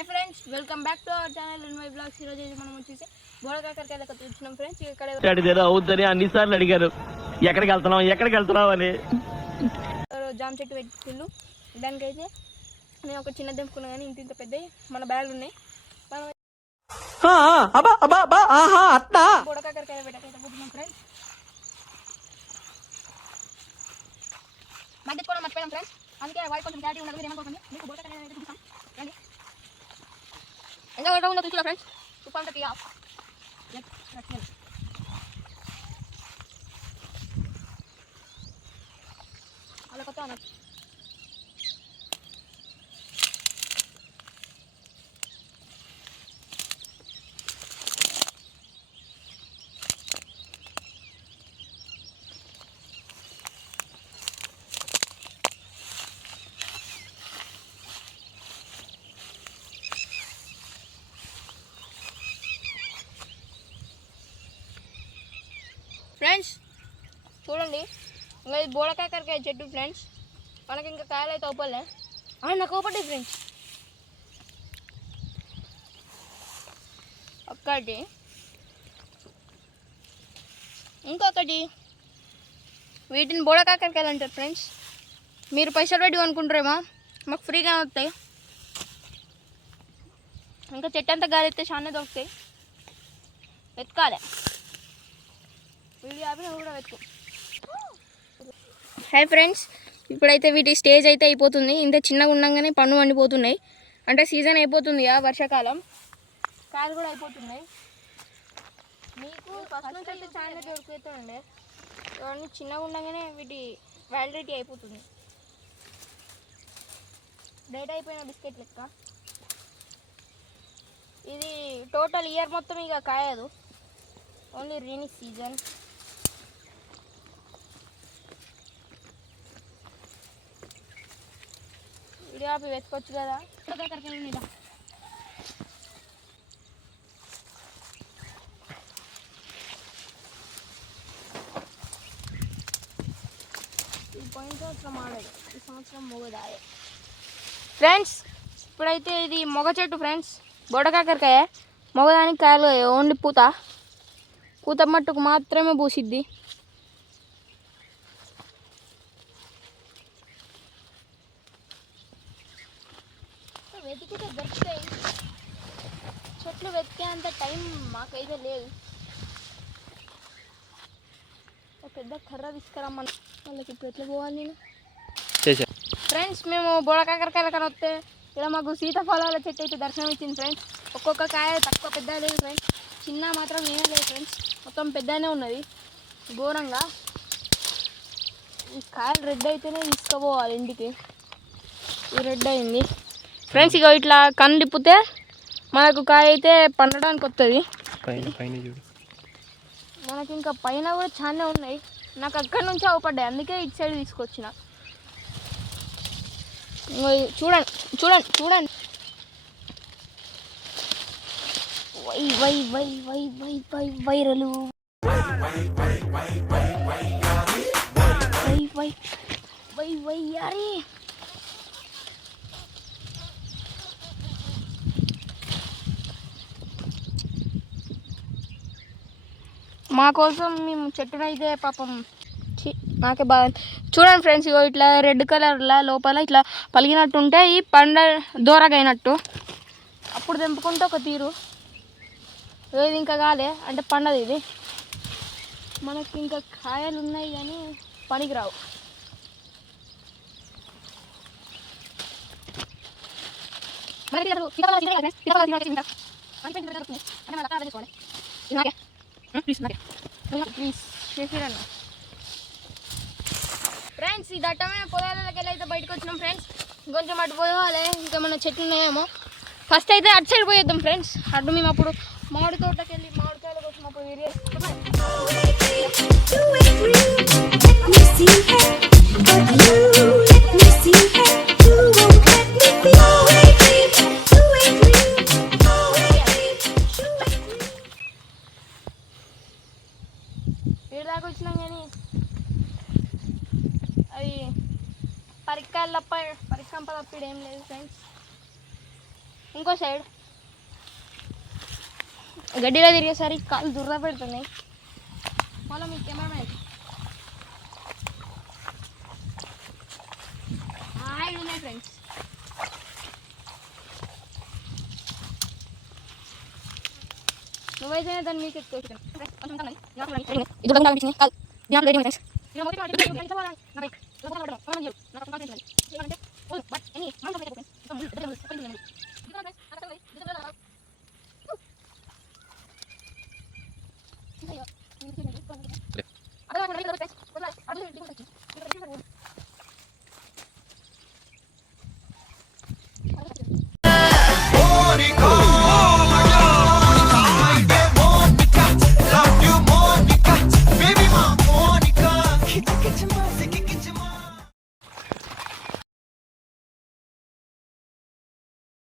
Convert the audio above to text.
Hi friends, welcome back to our channel in my blogs. ఈరోజు మనం వచ్చేసి బోడకాకరకాయలు వచ్చినాం ఫ్రెండ్స్. ఇక్కడ అవుతుందని అన్నిసార్లు అడిగారు, ఎక్కడికి వెళ్తున్నావు అని. జామ చెట్టు పెట్టిల్లు. దానికైతే నేను ఒక చిన్న దింపుకున్నా కానీ ఇంత పెద్ద మన బ్యాగులు ఉన్నాయి. మనం బోడకాకరకాయలు పెట్టకపోతున్నాం ఫ్రెండ్స్. మధ్యకోవడం మర్చిపోయాం ఫ్రెండ్స్, అందుకే వాడి కొంచెం క్లారిటీ ఉండదు. ఏమనుకోకండి, మీకు బోడకాకరకాయలు అయితే చూపిస్తాం రండి. ఎంత ఉందో చూసుకో ఫ్రెండ్స్. తుప్పంతా తీయ అలా కొత్త అన్నట్టు. ఫ్రెండ్స్ చూడండి, ఇంకా ఇది బోడకాకరకాయ చెట్టు ఫ్రెండ్స్. మనకి ఇంకా కాయలు అయితే అవ్వలే. నాకు ఒకటి ఫ్రెండ్స్, ఒక్కటి ఇంకొకటి. వీటిని బోడకాకరకాయలు అంటారు ఫ్రెండ్స్. మీరు పైసలు పెట్టి కొనుక్కుంటారేమో, మాకు ఫ్రీగా వస్తాయి. ఇంకా చెట్టు అంతా గాలిస్తే చాలా దొరుకుతాయి, వెతకాలి. హాయ్ ఫ్రెండ్స్, ఇప్పుడైతే వీటి స్టేజ్ అయితే అయిపోతుంది. ఇంత చిన్నగా ఉండగానే పండు వండిపోతున్నాయి. అంటే సీజన్ అయిపోతుంది వర్షాకాలం, కాయలు కూడా అయిపోతున్నాయి. మీకు ఫస్ట్ నుంచి అయితే చాలా దొరుకుతుండే, ఇవన్నీ చిన్నగా ఉండగానే వీటి వ్యాలిడిటీ అయిపోతుంది. డేట్ అయిపోయిన బిస్కెట్ లెక్క. ఇది టోటల్ ఇయర్ మొత్తం ఇక కాయదు, ఓన్లీ రైనీ సీజన్. వీడియో ఆపి వెతుకోవచ్చు కదా. ఈ పోయిన సంవత్సరం ఆడదు, ఈ సంవత్సరం మొగదాయ ఫ్రెండ్స్. ఇప్పుడైతే ఇది మొగ చెట్టు ఫ్రెండ్స్, బోడకాకరకాయ. మొగదానికి కాయలు ఓన్లీ పూత మట్టుకు మాత్రమే పూసిద్ది. వెతికితే దొరుకుతాయి. చెట్లు వెతికేంత టైం మాకైతే లేదు. పెద్ద కర్ర తీసుకురమ్మని వాళ్ళకి ఇప్పుడు ఎట్లా పోవాలి నేను ఫ్రెండ్స్. మేము బోడకాకరకాయల కన్నా వస్తే ఇలా మాకు సీతాఫలాల చెట్టు అయితే దర్శనం ఇచ్చింది ఫ్రెండ్స్. ఒక్కొక్క కాయ తక్కువ పెద్ద లేదు ఫ్రెండ్స్, చిన్న మాత్రం ఏం లేదు ఫ్రెండ్స్, మొత్తం పెద్దనే ఉన్నది ఘోరంగా. ఈ కాయలు రెడ్ అయితేనే తీసుకుపోవాలి ఇంటికి. ఈ రెడ్ అయింది ఫ్రెండ్స్. ఇక ఇట్లా కన్ను తిప్పితే మనకు కాయ అయితే పండడానికి వస్తుంది. మనకి ఇంకా పైన కూడా చాలా ఉన్నాయి. నాకు అక్కడి నుంచి అవపడ్డాయి, అందుకే ఇటు సైడ్ తీసుకొచ్చిన. చూడండి చూడండి చూడండి. Why why why why why why వైరలు వై వై వై వై యారీ. మా కోసం మేము చెట్టునైతే పాపం నాకే బాగా. చూడండి ఫ్రెండ్స్, ఇగో ఇట్లా రెడ్ కలర్లా లోపల ఇట్లా పలిగినట్టు ఉంటే ఈ పండ దూరగా అయినట్టు. అప్పుడు తెంపుకుంటే ఒక తీరు, ఏది ఇంకా కాలే అంటే పండదు. ఇది మనకి ఇంకా కాయలు ఉన్నాయి కానీ పనికి రావు. ఫ్రెండ్స్, ఈ దట్టమైన పొలాలకి వెళ్ళి అయితే బయటకు వచ్చినాం ఫ్రెండ్స్. కొంచెం అటు పోవాలి, ఇంకా మన చెట్లు ఉన్నాయేమో. ఫస్ట్ అయితే అటు సైడ్ పోయేద్దాం ఫ్రెండ్స్. అటు మేము అప్పుడు మామిడి తోటకి వెళ్ళి మామిడికాయలకు వచ్చినప్పుడు దాకా వచ్చినాం కానీ అవి పరికాయలు తప్ప పరిశ్రమ తప్ప ఏం లేదు ఫ్రెండ్స్. ఇంకో సైడ్ గడ్డిలో తిరిగేసరి కాళ్ళు దుర్ర పెడుతున్నాయి. మళ్ళీ మీ కెమెరామెన్ ఉన్నాయి ఫ్రెండ్స్. నువ్వైతే దాన్ని మీకు ఎక్కువ